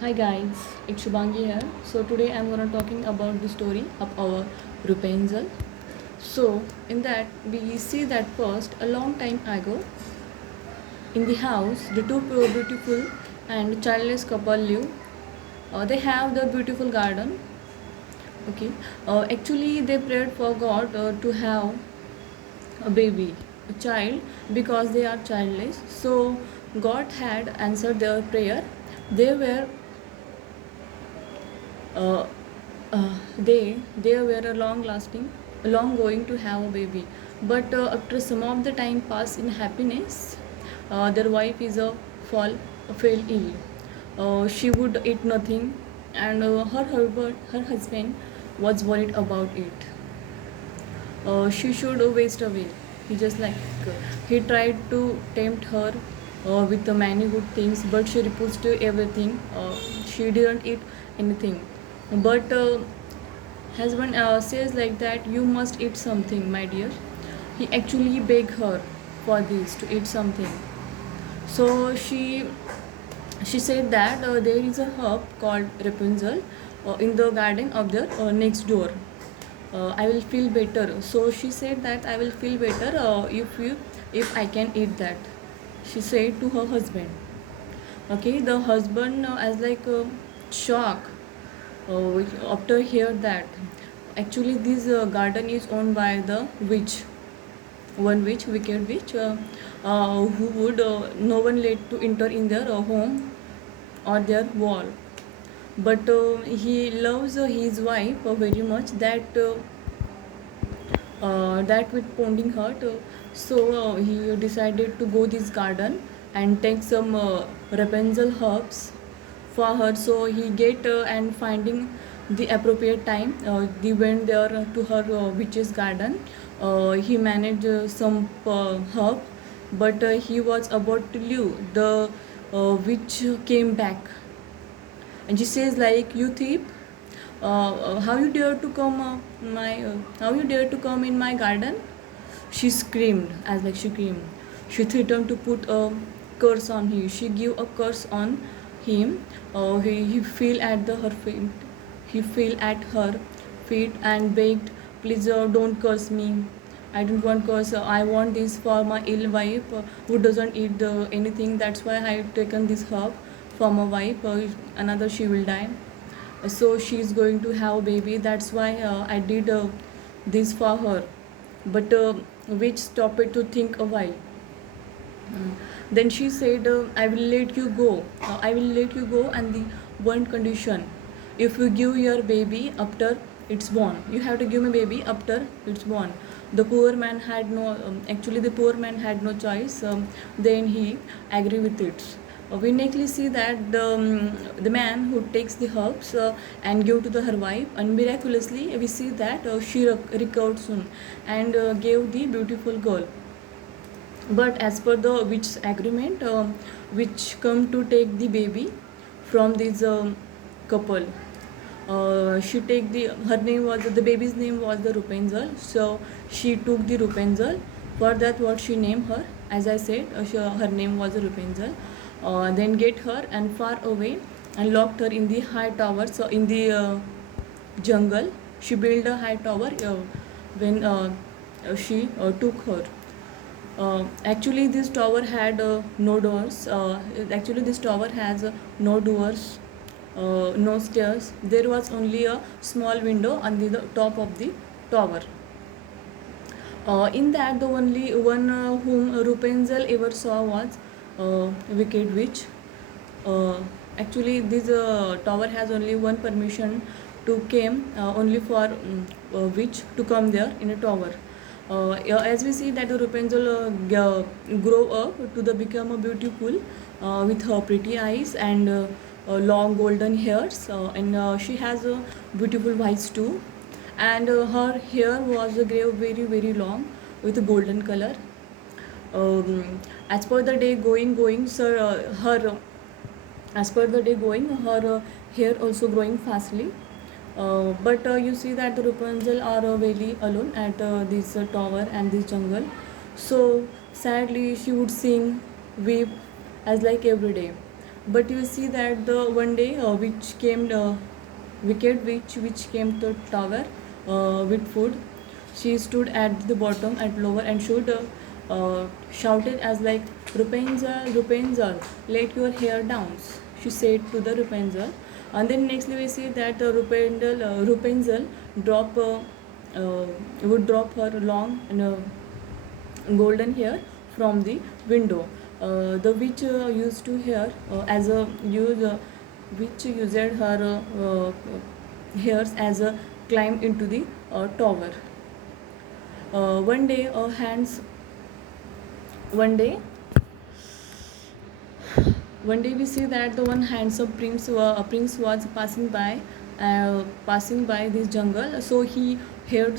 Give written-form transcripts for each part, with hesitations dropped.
Hi guys, it's Shubhangi here. So today I'm gonna talking about the story of our Rapunzel. So in that we see that first a long time ago in the house the two beautiful and childless couple live. They have the beautiful garden. Okay. Actually they prayed for God to have a baby, a child because they are childless. So God had answered their prayer. They were uh, they were a long going to have a baby, but after some of the time passed in happiness, their wife is a fall fell ill. She would eat nothing, and her husband was worried about it. She should waste away. He just like he tried to tempt her with the many good things, but she refused to everything. She didn't eat anything, but husband says like that you must eat something, my dear. He actually begged her for this to eat something. So she said that there is a herb called Rapunzel in the garden of the next door. I will feel better. So she said that I will feel better if I can eat that. She said to her husband. Okay, the husband as like shock after hear that. Actually, this garden is owned by the witch, one witch, wicked witch, who would no one let to enter in their home or their wall. But he loves his wife very much that with pounding hurt. So he decided to go this garden and take some Rapunzel herbs for her. So he get and finding the appropriate time. They went there to her witch's garden. He managed some herb, but he was about to leave. The witch came back and she says like, you thief, how you dare to come how you dare to come in my garden. She screamed as like she screamed. She threatened to put a curse on him. She gave a curse on him. He fell at her feet. He fell at her feet and begged, please don't curse me. I don't want curse. I want this for my ill wife who doesn't eat anything. That's why I have taken this herb for my wife. Another she will die. So she's going to have a baby. That's why I did this for her. But which stopped it to think a while. Then she said, I will let you go. I will let you go, and the one condition, if you give your baby after it's born, you have to give me baby after it's born. The poor man had no actually the poor man had no choice. Then he agreed with it. We neatly see that the man who takes the herbs and give to her wife, and miraculously we see that she recovered soon and gave the beautiful girl. But as per the witch's agreement, which come to take the baby from this couple, she take her name was the baby's name was the Rapunzel. So she took the Rapunzel. For that, what she named her, as I said, her name was Rapunzel. Then get her and far away and locked her in the high tower. So in the jungle, she built a high tower when she took her. Actually, this tower had no doors. Actually, this tower has no doors, no stairs. There was only a small window on the top of the tower. In that, the only one whom Rapunzel ever saw was Wicked Witch. Uh, Actually, this tower has only one permission to came only for witch to come there in a tower. Yeah, as we see that the Rapunzel grow up to the become a beautiful with her pretty eyes and long golden hairs, and she has a beautiful voice too, and her hair was very long with a golden color. As per the day going, sir, her as per the day going, her hair also growing fastly. But you see that the Rapunzel are very alone at this tower and this jungle. So sadly, she would sing, weep, as like every day. But you see that the one day which came the wicked witch which came to tower with food. She stood at the bottom at lower and should shouted as like, Rapunzel, Rapunzel, let your hair down, she said to the Rapunzel. And then nextly we see that Rapunzel drop uh, would drop her long and golden hair from the window. The witch used to hair as a use which used her hairs as a climb into the tower. One day hands one day One day we see that the one handsome prince was passing by this jungle. So he heard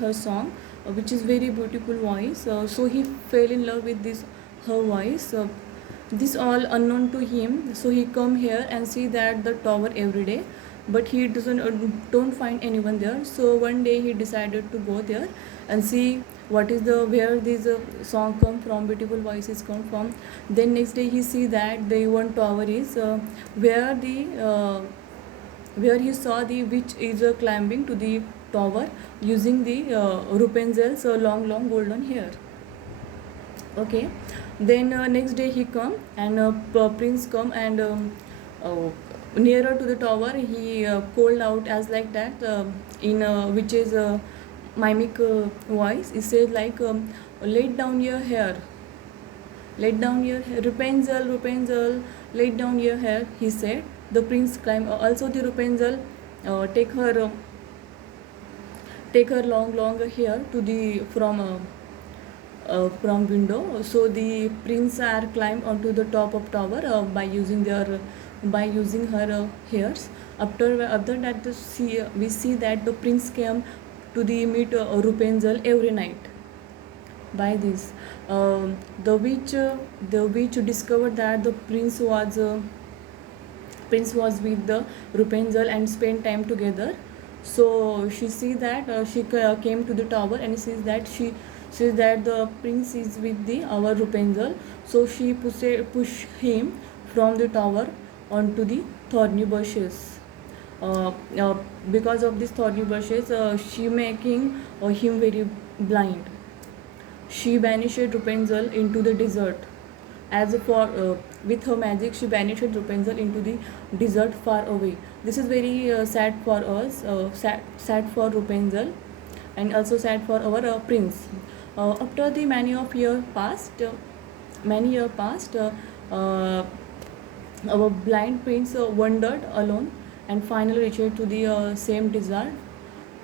her song, which is very beautiful voice. So he fell in love with this her voice. This all unknown to him. So he come here and see that the tower every day, but he doesn't don't find anyone there. So one day he decided to go there and see what is the where this song come from, beautiful voices come from. Then next day he see that the one tower is where the where he saw the witch is climbing to the tower using the Rapunzel's long golden hair. Okay, then next day he come and prince come and uh, nearer to the tower he called out as like that in which is mimic voice. He said like, let down your hair, let down your hair, Rapunzel, Rapunzel, let down your hair, he said. The prince climbed. Also the Rapunzel take her long hair to the from window. So the prince are climbed onto the top of tower by using her hairs. After that we see that the prince came to the meet Rapunzel every night. By this, the witch discovered that the prince was with the Rapunzel and spent time together. So she sees that she came to the tower and sees that the prince is with the our Rapunzel. So she push him from the tower onto the thorny bushes. Uh, uh, because of these thorny bushes, she making him very blind. She banished Rapunzel into the desert. With her magic, she banished Rapunzel into the desert far away. This is very sad for us, sad for Rapunzel, and also sad for our prince. After the many years passed, our blind prince wandered alone and finally reached to the same desert,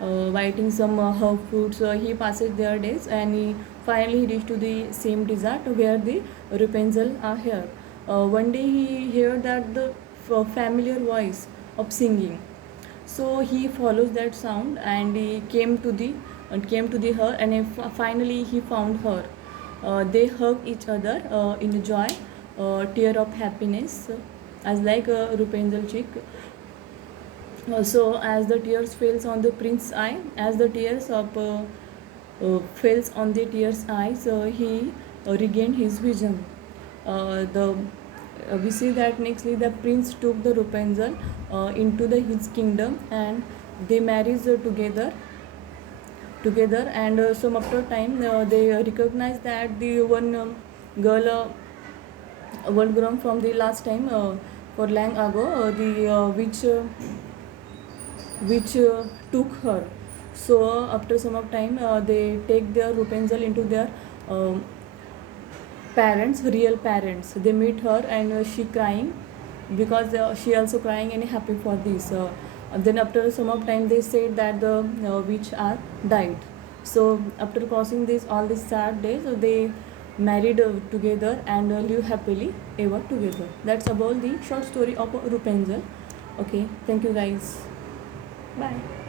eating some herb fruits. He passes their days and he finally reached to the same desert where the Rapunzel are here. One day he heard that the familiar voice of singing. So he follows that sound and he came to the her and finally he found her. They hug each other in joy, tear of happiness, as like a Rapunzel cheek. So as the tears falls on the prince's eye, as the tears of falls on the tears eyes, he regained his vision. The We see that nextly the prince took the Rapunzel into his kingdom and they married together and some after time they recognize that the girl one grown from the last time for long ago which took her. So after some of time they take their Rapunzel into their real parents. They meet her and she crying because she also crying and happy for this. Then after some of time they said that the witch are died. So after crossing this all these sad days, they married together and live happily ever together. That's about the short story of Rapunzel. Okay, thank you guys. Bye.